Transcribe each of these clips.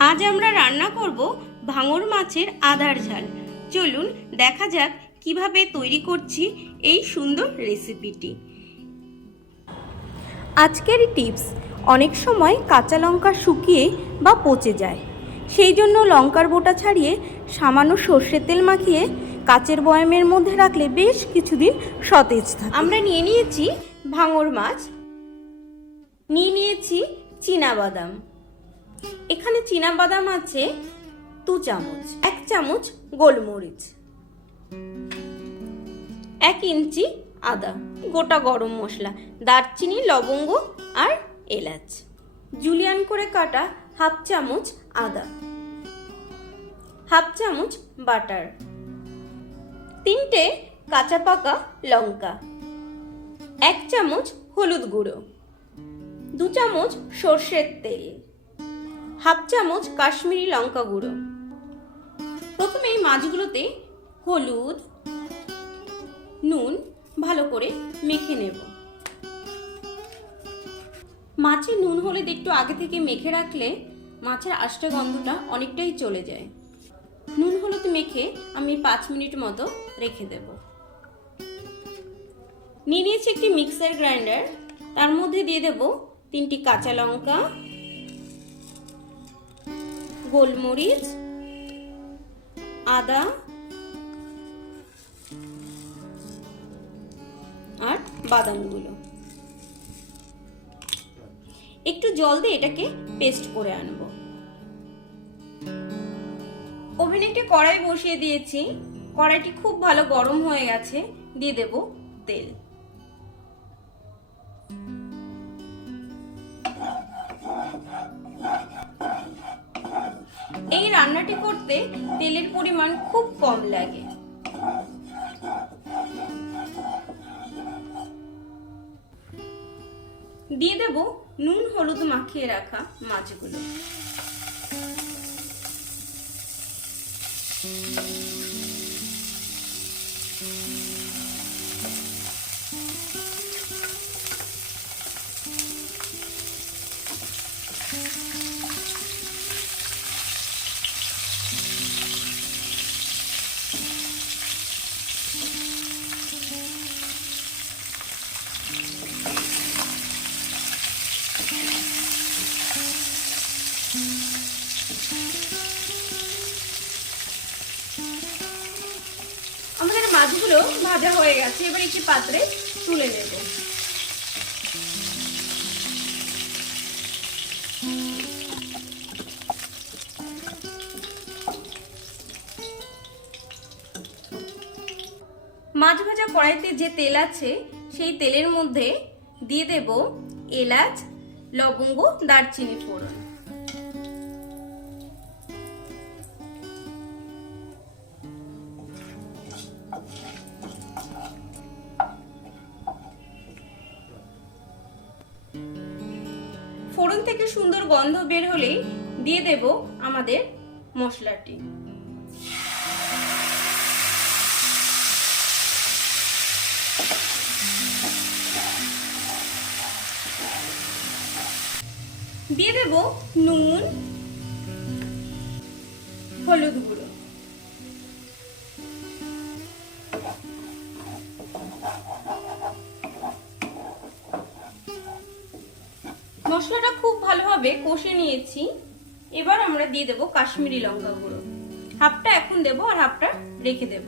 আজ আমরা রান্না করব ভাঙর মাছের আধার ঝাল। চলুন দেখা যাক কীভাবে তৈরি করছি এই সুন্দর রেসিপিটি। আজকের টিপস, অনেক সময় কাঁচা লঙ্কা শুকিয়ে বা পচে যায়। সেই জন্য লঙ্কার বোটা ছাড়িয়ে সামান্য সর্ষের তেল মাখিয়ে কাচের বয়ামের মধ্যে রাখলে বেশ কিছুদিন সতেজ থাকে। আমরা নিয়ে নিয়েছি ভাঙর মাছ, নিয়ে নিয়েছি বাদাম। এখানে বাদাম আছে দু চামচ, এক চামচ গোলমরিচ, এক ইঞ্চি আদা, গোটা গরম মশলা, দারচিনি, লবঙ্গ আর এলাচ। জুলিয়ান করে কাটা হাফ চামচ আদা, হাফ চামচ বাটার, তিনটে কাঁচা পাকা লঙ্কা, এক চামচ হলুদ গুঁড়ো, দু চামচ সর্ষের তেল। হাফ চামচ কাশ্মীরি লঙ্কা গুঁড়ো। প্রথমে মাছগুলোতে হলুদ, নুন ভালো করে মেখে নেব। মাছে নুন হলুদ একটু আগে থেকে মেখে রাখলে মাছের আষ্টা গন্ধটা অনেকটাই চলে যায়। নুন হলুদ মেখে আমি পাঁচ মিনিট মতো রেখে দেব। নিয়ে নিয়েছি একটি মিক্সার গ্রাইন্ডার। তার মধ্যে দিয়ে দেব তিনটি কাঁচা লঙ্কা গোলমরিচ, আদা আর বাদামগুলো। একটু জল দিয়ে এটাকে পেস্ট করে আনব। ওভেনে একটি কড়াই বসিয়ে দিয়েছি। কড়াইটি খুব ভালো গরম হয়ে গেছে। দিয়ে দেব তেল। এই রান্নাটি করতে তেলের পরিমাণ খুব কম লাগে। দিয়ে দেব নুন, হলুদ মাখিয়ে রাখা মাছগুলো। মাছগুলো ভাজা হয়ে গেছে, এবার একটি পাত্রে তুলে নেব। মাছ ভাজা কড়াইতে যে তেল আছে, সেই তেলের মধ্যে দিয়ে দেব এলাচ, লবঙ্গ, দারচিনি ফোড়ন। ফোড়ন থেকে সুন্দর গন্ধ বের হলেই দিয়ে দেব আমাদের মশলাটি। দিয়ে দেব নুন, হলুদ গুঁড়ো। ভালোভাবে কষে নিয়েছি। এবার আমরা দিয়ে দেব কাশ্মীরি লঙ্কা গুঁড়ো। হাফটা এখন দেব আর হাফটা রেখে দেব।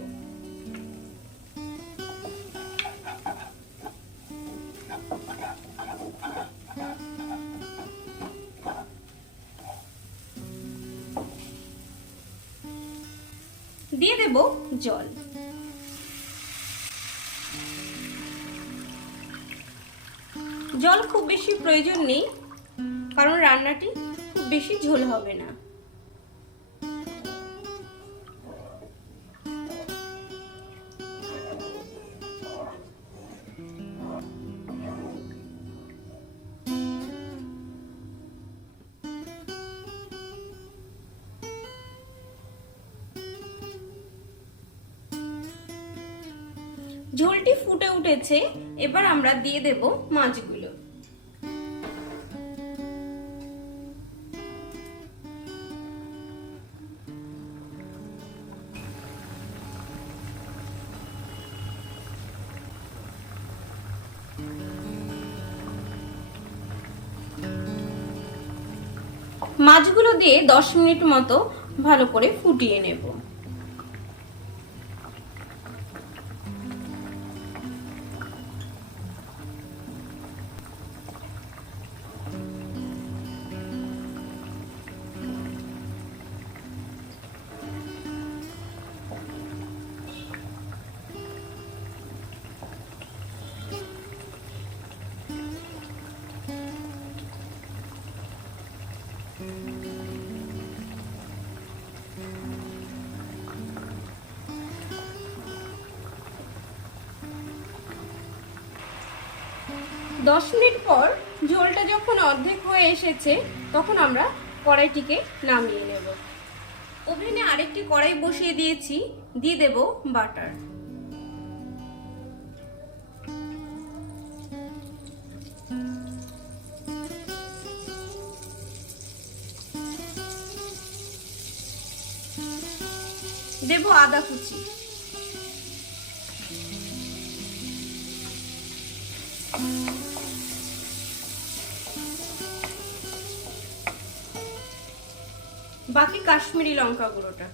দিয়ে দেব জল। জল খুব বেশি প্রয়োজন নেই। কারণ রান্নাটি খুব বেশি ঝোল হবে না। ঝোলটি ফুটে উঠেছে, এবার আমরা দিয়ে দেব মাছগুলো। মাছগুলো দিয়ে দশ মিনিট মতো ভালো করে ফুটিয়ে নেব। দশ মিনিট পর ঝোলটা যখন অর্ধেক হয়ে এসেছে, তখন আমরা কড়াইটিকে নামিয়ে নেব। ওভেনে আরেকটি কড়াই বসিয়ে দিয়েছি, দিয়ে দেব বাটার। দেব আদা কুচি। বাকি কাশ্মীরি লঙ্কা গুঁড়োটা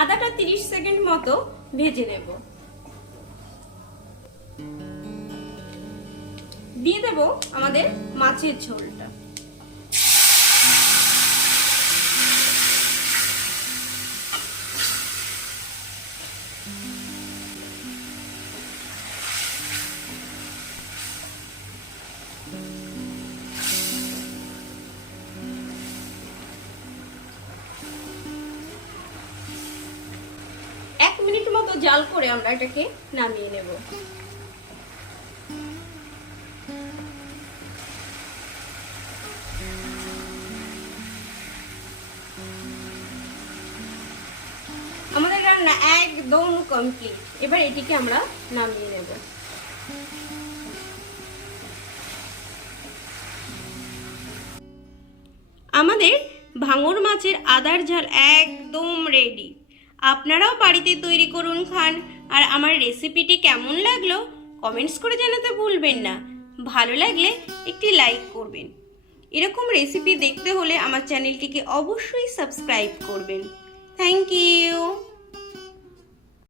আদাটা 30 সেকেন্ড মতো ভেজে নেব। দিয়ে দেব আমাদের মাছের ঝোলটা। এক মিনিট মতো জাল করে আমরা এটাকে নামিয়ে নেব। একদম কমপ্লিট এবার এটিকে আমরা নামিয়ে নেব। আমাদের ভাঙর মাছের আদার ঝাল একদম রেডি আপনারাও বাড়িতে তৈরি করুন খান। আর আমার রেসিপিটি কেমন লাগল কমেন্টস করে জানাতে ভুলবেন না। ভালো লাগলে একটি লাইক করবেন। এরকম রেসিপি দেখতে হলে আমার চ্যানেলটিকে অবশ্যই সাবস্ক্রাইব করবেন। Thank you